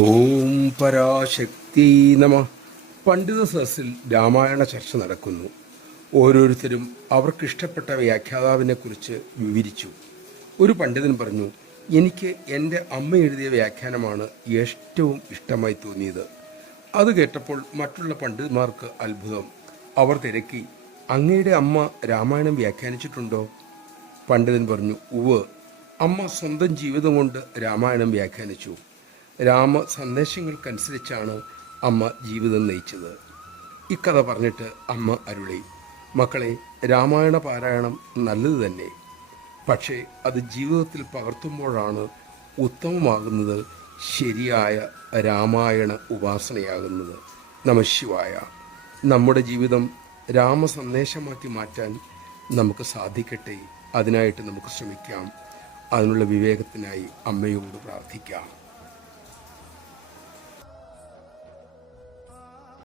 ഓം പരാശക്തി നമ. പണ്ഡിത സദസ്സിൽ രാമായണ ചർച്ച നടക്കുന്നു. ഓരോരുത്തരും അവർക്കിഷ്ടപ്പെട്ട വ്യാഖ്യാതാവിനെക്കുറിച്ച് വിവരിച്ചു. ഒരു പണ്ഡിതൻ പറഞ്ഞു, എനിക്ക് എൻ്റെ അമ്മ എഴുതിയ വ്യാഖ്യാനമാണ് ഏറ്റവും ഇഷ്ടമായി തോന്നിയത്. അത് കേട്ടപ്പോൾ മറ്റുള്ള പണ്ഡിതന്മാർക്ക് അത്ഭുതം. അവർ തിരക്കി, അങ്ങയുടെ അമ്മ രാമായണം വ്യാഖ്യാനിച്ചിട്ടുണ്ടോ? പണ്ഡിതൻ പറഞ്ഞു, ഉവ്, അമ്മ സ്വന്തം ജീവിതം കൊണ്ട് രാമായണം വ്യാഖ്യാനിച്ചു. രാമ സന്ദേശങ്ങൾക്കനുസരിച്ചാണ് അമ്മ ജീവിതം നയിച്ചത്. ഇക്കഥ പറഞ്ഞിട്ട് അമ്മ അരുളി, മക്കളെ, രാമായണ പാരായണം നല്ലത് തന്നെ. പക്ഷേ അത് ജീവിതത്തിൽ പകർത്തുമ്പോഴാണ് ഉത്തമമാകുന്നത്, ശരിയായ രാമായണ ഉപാസനയാകുന്നത്. നമഃശിവായ. നമ്മുടെ ജീവിതം രാമസന്ദേശമാക്കി മാറ്റാൻ നമുക്ക് സാധിക്കട്ടെ. അതിനായിട്ട് നമുക്ക് ശ്രമിക്കാം. അതിനുള്ള വിവേകത്തിനായി അമ്മയോട് പ്രാർത്ഥിക്കാം.